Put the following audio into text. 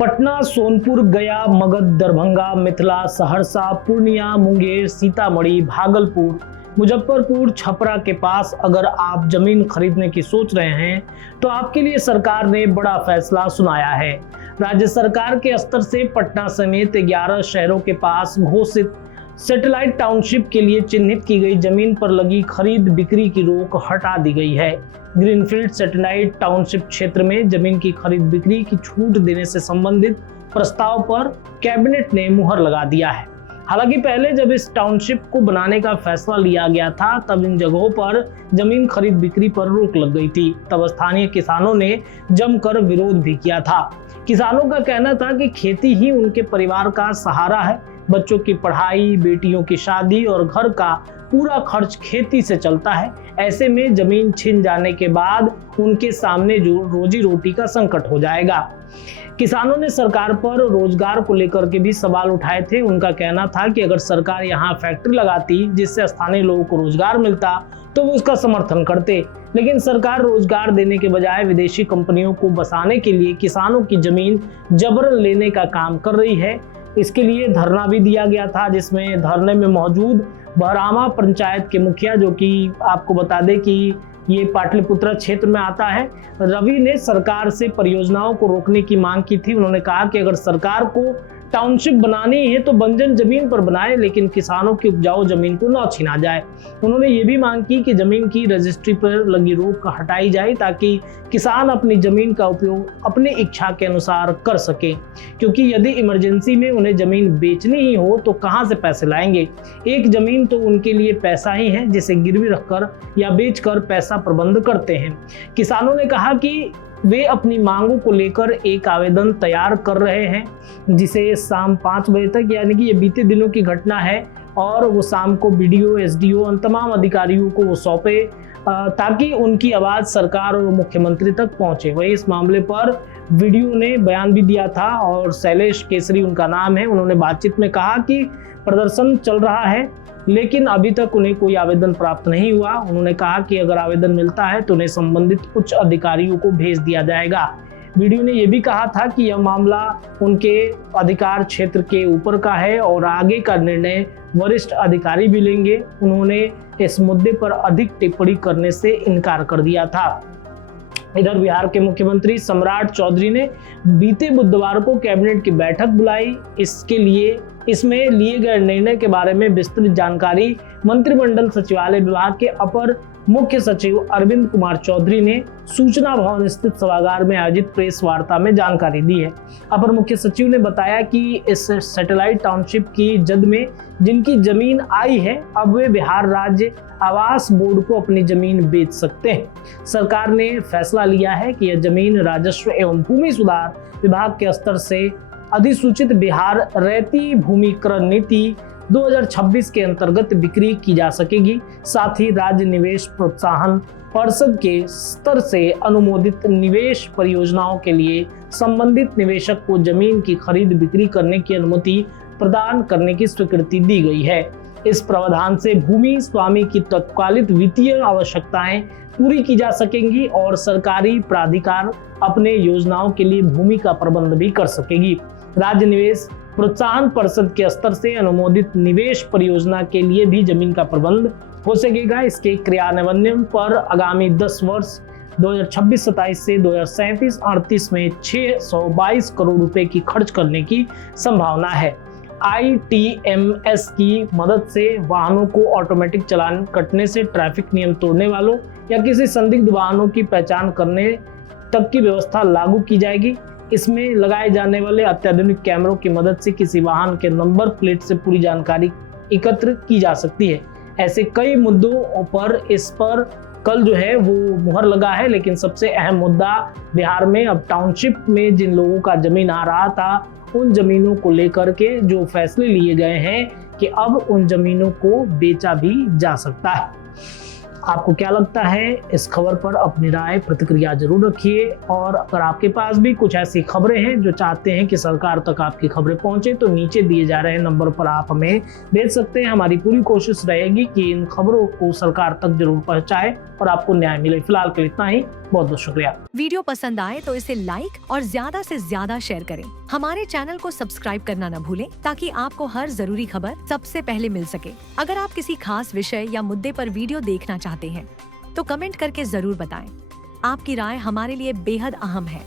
पटना, सोनपुर, गया, मगध, दरभंगा, मिथिला, सहरसा, पूर्णिया, मुंगेर, सीतामढ़ी, भागलपुर, मुजफ्फरपुर, छपरा के पास अगर आप जमीन खरीदने की सोच रहे हैं तो आपके लिए सरकार ने बड़ा फैसला सुनाया है। राज्य सरकार के स्तर से पटना समेत 11 शहरों के पास घोषित सैटेलाइट टाउनशिप के लिए चिन्हित की गई जमीन पर लगी खरीद बिक्री की रोक हटा दी गई है। ग्रीनफील्ड सैटेलाइट टाउनशिप क्षेत्र में जमीन की खरीद बिक्री की छूट देने से संबंधित प्रस्ताव पर कैबिनेट ने मुहर लगा दिया है। हालांकि पहले जब इस टाउनशिप को बनाने का फैसला लिया गया था तब इन जगहों पर जमीन खरीद बिक्री पर रोक लग गई थी। तब स्थानीय किसानों ने जमकर विरोध भी किया था। किसानों का कहना था कि खेती ही उनके परिवार का सहारा है। बच्चों की पढ़ाई, बेटियों की शादी और घर का पूरा खर्च खेती से चलता है। ऐसे में जमीन छिन जाने के बाद उनके सामने जो रोजी रोटी का संकट हो जाएगा। किसानों ने सरकार पर रोजगार को लेकर के भी सवाल उठाए थे। उनका कहना था कि अगर सरकार यहाँ फैक्ट्री लगाती जिससे स्थानीय लोगों को रोजगार मिलता तो वो उसका समर्थन करते, लेकिन सरकार रोजगार देने के बजाय विदेशी कंपनियों को बसाने के लिए किसानों की जमीन जबरन लेने का काम कर रही है। इसके लिए धरना भी दिया गया था, जिसमें धरने में मौजूद बहरामा पंचायत के मुखिया, जो कि आपको बता दें कि ये पाटलिपुत्रा क्षेत्र में आता है, रवि ने सरकार से परियोजनाओं को रोकने की मांग की थी। उन्होंने कहा कि अगर सरकार को टाउनशिप बनानी है तो बंजर जमीन पर बनाए, लेकिन किसानों की उपजाऊ जमीन को न छीना जाए। उन्होंने ये भी मांग की कि जमीन की रजिस्ट्री पर लगी रोक हटाई जाए ताकि किसान अपनी जमीन का उपयोग अपनी इच्छा के अनुसार कर सके, क्योंकि यदि इमरजेंसी में उन्हें जमीन बेचनी ही हो तो कहां से पैसे लाएंगे। एक जमीन तो उनके लिए पैसा ही है जिसे गिरवी रखकर या बेचकर पैसा प्रबंध करते हैं। किसानों ने कहा कि वे अपनी मांगों को लेकर एक आवेदन तैयार कर रहे हैं, जिसे शाम 5 बजे तक, यानी कि ये बीते दिनों की घटना है, और वो शाम को बीडीओ, एसडीओ, उन तमाम अधिकारियों को वो सौंपे ताकि उनकी आवाज सरकार और मुख्यमंत्री तक पहुंचे। वही इस मामले पर वीडियो ने बयान भी दिया था और शैलेश केसरी उनका नाम है। उन्होंने बातचीत में कहा कि प्रदर्शन चल रहा है लेकिन अभी तक उन्हें कोई आवेदन प्राप्त नहीं हुआ। उन्होंने कहा कि अगर आवेदन मिलता है तो उन्हें संबंधित उच्च अधिकारियों को भेज दिया जाएगा। वीडियो ने यह भी कहा था कि यह मामला उनके अधिकार क्षेत्र के ऊपर का है और आगे का निर्णय वरिष्ठ अधिकारी भी लेंगे। उन्होंने इस मुद्दे पर अधिक टिप्पणी करने से इनकार कर दिया था। इधर बिहार के मुख्यमंत्री सम्राट चौधरी ने बीते बुधवार को कैबिनेट की बैठक बुलाई। इसमें लिए गए निर्णय के बारे में विस्तृत जानकारी मंत्रिमंडल सचिवालय विभाग के अपर मुख्य सचिव अरविंद कुमार चौधरी ने सूचना भवन स्थित सभागार में आयोजित प्रेस वार्ता में जानकारी दी है। अपर मुख्य सचिव ने बताया कि इस सैटेलाइट टाउनशिप की जद में जिनकी जमीन आई है, अब वे बिहार राज्य आवास बोर्ड को अपनी जमीन बेच सकते हैं। सरकार ने फैसला लिया है कि यह जमीन राजस्व एवं भूमि सुधार विभाग के स्तर से अधिसूचित बिहार रैयती भूमिकरण नीति 2026 के अंतर्गत बिक्री की जा सकेगी। साथ ही राज्य निवेश प्रोत्साहन परिषद के स्तर से अनुमोदित निवेश परियोजनाओं के लिए संबंधित निवेशक को जमीन की खरीद बिक्री करने की अनुमति प्रदान करने की स्वीकृति दी गई है। इस प्रावधान से भूमि स्वामी की तत्कालिक वित्तीय आवश्यकताएं पूरी की जा सकेंगी और सरकारी प्राधिकार अपने योजनाओं के लिए भूमि का प्रबंध भी कर सकेगी। राज्य निवेश प्रोत्साहन परिषद के स्तर से अनुमोदित निवेश परियोजना के लिए भी जमीन का प्रबंध हो सकेगा। इसके क्रियान्वयन पर आगामी 10 वर्ष 2026-27 से 2037-38 में 622 करोड़ रुपए की खर्च करने की संभावना है। ITMS की मदद से वाहनों को ऑटोमेटिक चालान कटने से ट्रैफिक नियम तोड़ने वालों या किसी संदिग्ध वाहनों की पहचान करने तक की व्यवस्था लागू की जाएगी। इसमें लगाए जाने वाले अत्याधुनिक कैमरों की मदद से किसी वाहन के नंबर प्लेट से पूरी जानकारी एकत्र की जा सकती है। ऐसे कई मुद्दों पर इस पर कल जो है वो मुहर लगा है, लेकिन सबसे अहम मुद्दा बिहार में अब टाउनशिप में जिन लोगों का जमीन आ रहा था उन जमीनों को लेकर के जो फैसले लिए गए हैं कि अब उन जमीनों को बेचा भी जा सकता है। आपको क्या लगता है? इस खबर पर अपनी राय प्रतिक्रिया जरूर रखिए, और अगर आपके पास भी कुछ ऐसी खबरें हैं जो चाहते हैं कि सरकार तक आपकी खबरें पहुंचे तो नीचे दिए जा रहे नंबर पर आप हमें भेज सकते हैं। हमारी पूरी कोशिश रहेगी कि इन खबरों को सरकार तक जरूर पहुंचाए और आपको न्याय मिले। फिलहाल के लिए इतना ही। बहुत बहुत शुक्रिया। वीडियो पसंद आए तो इसे लाइक और ज्यादा से ज्यादा शेयर करें। हमारे चैनल को सब्सक्राइब करना न भूलें ताकि आपको हर जरूरी खबर सबसे पहले मिल सके। अगर आप किसी खास विषय या मुद्दे पर वीडियो देखना चाहते हैं तो कमेंट करके जरूर बताएं। आपकी राय हमारे लिए बेहद अहम है।